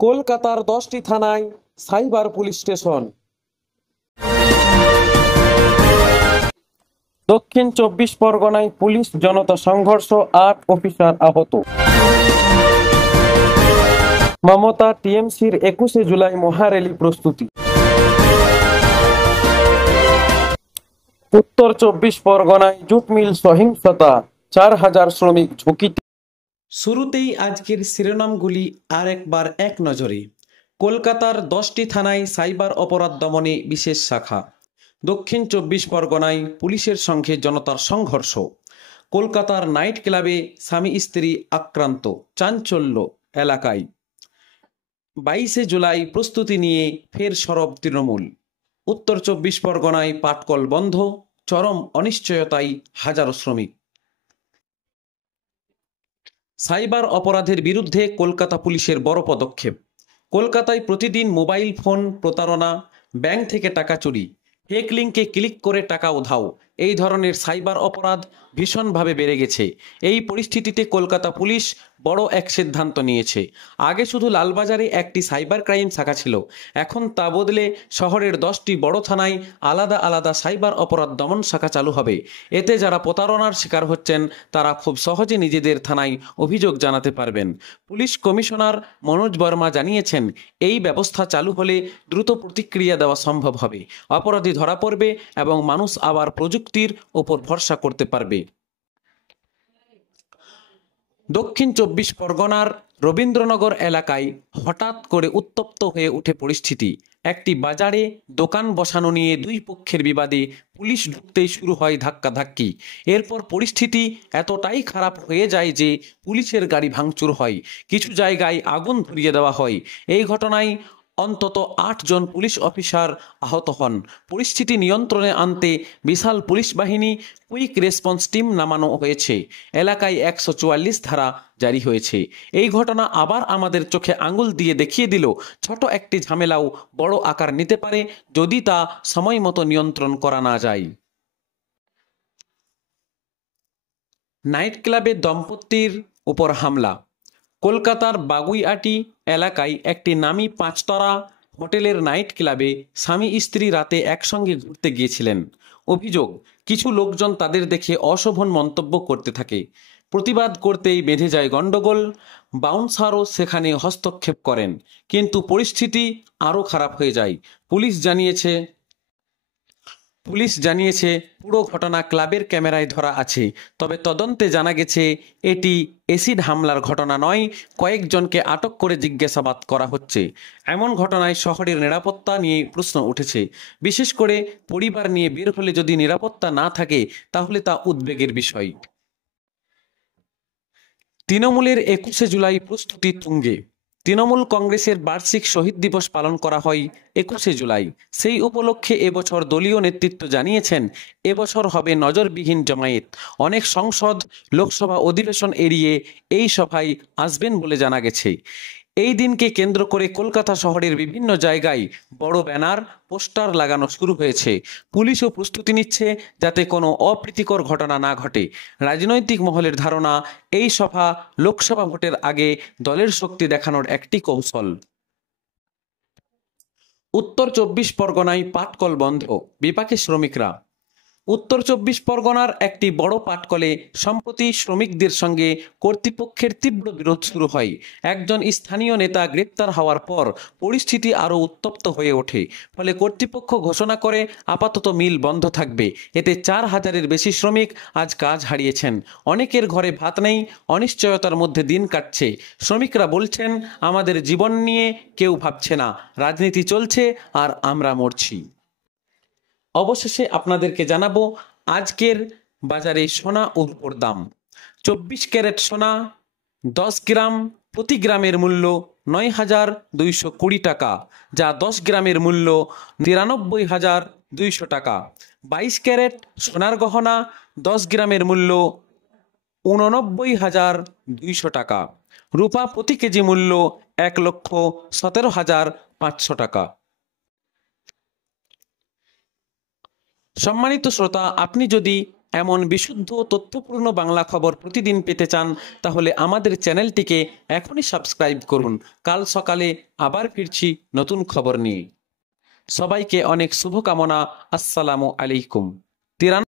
কলকাতার 10টি থানায় সাইবার পুলিশ স্টেশন। দক্ষিণ 24 পরগনায় পুলিশ জনতা সংঘর্ষ, 8 অফিসার আহত। মমতা টিএমসির 21শে জুলাই মহারেলি প্রস্তুতি। উত্তর 24 পরগনায় জুট মিল সহিংসতা, 4000 শ্রমিক ঝুঁকিতে। শুরুতেই আজকের শিরোনামগুলি আরেকবার এক নজরে। কলকাতার 10টি থানায় সাইবার অপরাধ দমনে বিশেষ শাখা। দক্ষিণ 24 পরগনায় পুলিশের সঙ্গে জনতার সংঘর্ষ। কলকাতার নাইট ক্লাবে স্বামী স্ত্রী আক্রান্ত, চাঞ্চল্য এলাকায়। 22শে জুলাই প্রস্তুতি নিয়ে ফের সরব তৃণমূল। উত্তর 24 পরগনায় পাটকল বন্ধ, চরম অনিশ্চয়তায় হাজারো শ্রমিক। সাইবার অপরাধের বিরুদ্ধে কলকাতা পুলিশের বড় পদক্ষেপ। কলকাতায় প্রতিদিন মোবাইল ফোন প্রতারণা, ব্যাংক থেকে টাকা চুরি, ফেক লিঙ্কে ক্লিক করে টাকা উধাও, এই ধরনের সাইবার অপরাধ ভীষণভাবে বেড়ে গেছে। এই পরিস্থিতিতে কলকাতা পুলিশ বড় এক সিদ্ধান্ত নিয়েছে। আগে শুধু লালবাজারে একটি সাইবার ক্রাইম শাখা ছিল, এখন তা বদলে শহরের 10টি বড় থানায় আলাদা আলাদা সাইবার অপরাধ দমন শাখা চালু হবে। এতে যারা প্রতারণার শিকার হচ্ছেন তারা খুব সহজে নিজেদের থানায় অভিযোগ জানাতে পারবেন। পুলিশ কমিশনার মনোজ বর্মা জানিয়েছেন, এই ব্যবস্থা চালু হলে দ্রুত প্রতিক্রিয়া দেওয়া সম্ভব হবে, অপরাধী ধরা পড়বে এবং মানুষ আবার প্রযুক্তির ওপর ভরসা করতে পারবে। দক্ষিণ 24 পরগনার রবীন্দ্রনগর এলাকায় হঠাৎ করে উত্তপ্ত হয়ে ওঠে পরিস্থিতি। একটি বাজারে দোকান বসানো নিয়ে দুই পক্ষের বিবাদে পুলিশ ঢুকতেই শুরু হয় ধাক্কাধাক্কি। এরপর পরিস্থিতি এতটাই খারাপ হয়ে যায় যে পুলিশের গাড়ি ভাঙচুর হয়, কিছু জায়গায় আগুন ধরিয়ে দেওয়া হয়। এই ঘটনায় অন্তত 8 জন পুলিশ অফিসার আহত হন। পরিস্থিতি নিয়ন্ত্রণে আনতে বিশাল পুলিশ বাহিনী, কুইক রেসপন্স টিম নামানো হয়েছে। এলাকায় 144 ধারা জারি হয়েছে। এই ঘটনা আবার আমাদের চোখে আঙুল দিয়ে দেখিয়ে দিল, ছোট একটি ঝামেলাও বড় আকার নিতে পারে যদি তা সময় মতো নিয়ন্ত্রণ করা না যায়। নাইট ক্লাবে দম্পতির উপর হামলা। কলকাতার বাগুইআটি এলাকায় একটি নামী 5 তারা হোটেলের নাইট ক্লাবে স্বামী স্ত্রী রাতে একসঙ্গে ঘুরতে গিয়েছিলেন। অভিযোগ, কিছু লোকজন তাদের দেখে অশোভন মন্তব্য করতে থাকে। প্রতিবাদ করতেই বেঁধে যায় গণ্ডগোল। বাউন্সারও সেখানে হস্তক্ষেপ করেন, কিন্তু পরিস্থিতি আরও খারাপ হয়ে যায়। পুলিশ জানিয়েছে পুরো ঘটনা ক্লাবের ক্যামেরায় ধরা আছে। তবে তদন্তে জানা গেছে এটি অ্যাসিড হামলার ঘটনা নয়, কয়েকজনকে আটক করে জিজ্ঞাসাবাদ করা হচ্ছে। এমন ঘটনায় শহরের নিরাপত্তা নিয়ে প্রশ্ন উঠেছে। বিশেষ করে পরিবার নিয়ে বের হলে যদি নিরাপত্তা না থাকে তাহলে তা উদ্বেগের বিষয়। তৃণমূলের 21শে জুলাই প্রস্তুতি তুঙ্গে। তৃণমূল কংগ্রেসের বার্ষিক শহীদ দিবস পালন করা হয় 21শে জুলাই। সেই উপলক্ষে এবছর দলীয় নেতৃত্ব জানিয়েছেন, এবছর হবে নজরবিহীন জমায়েত। অনেক সংসদ, লোকসভা অধিবেশন এড়িয়ে এই সভায় আসবেন বলে জানা গেছে। এই দিনকে কেন্দ্র করে কলকাতা শহরের বিভিন্ন জায়গায় বড় ব্যানার, পোস্টার লাগানো শুরু হয়েছে। পুলিশও প্রস্তুতি নিচ্ছে যাতে কোনো অপ্রীতিকর ঘটনা না ঘটে। রাজনৈতিক মহলের ধারণা, এই সভা লোকসভা ভোটের আগে দলের শক্তি দেখানোর একটি কৌশল। উত্তর 24 পরগনায় পাটকল বন্ধ, বিপাকে শ্রমিকরা। উত্তর 24 পরগনার একটি বড় পাটকলে সম্প্রতি শ্রমিকদের সঙ্গে কর্তৃপক্ষের তীব্র বিরোধ শুরু হয়। একজন স্থানীয় নেতা গ্রেপ্তার হওয়ার পর পরিস্থিতি আরও উত্তপ্ত হয়ে ওঠে। ফলে কর্তৃপক্ষ ঘোষণা করে আপাতত মিল বন্ধ থাকবে। এতে 4000-এর বেশি শ্রমিক আজ কাজ হারিয়েছেন। অনেকের ঘরে ভাত নেই, অনিশ্চয়তার মধ্যে দিন কাটছে। শ্রমিকরা বলছেন, আমাদের জীবন নিয়ে কেউ ভাবছে না, রাজনীতি চলছে আর আমরা মরছি। অবশেষে আপনাদেরকে জানাবো আজকের বাজারে সোনা ও রূপোর দাম। 24 ক্যারেট সোনা 10 গ্রাম, প্রতি গ্রামের মূল্য 9220 টাকা, যা 10 গ্রামের মূল্য 93,200 টাকা। 22 ক্যারেট সোনার গহনা 10 গ্রামের মূল্য 89,200 টাকা। রূপা প্রতি কেজি মূল্য 1,17,500 টাকা। সম্মানিত শ্রোতা, আপনি যদি এমন বিশুদ্ধ তথ্যপূর্ণ বাংলা খবর প্রতিদিন পেতে চান তাহলে আমাদের চ্যানেলটিকে এখনই সাবস্ক্রাইব করুন। কাল সকালে আবার ফিরছি নতুন খবর নিয়ে। সবাইকে অনেক শুভকামনা। আসসালামু আলাইকুম।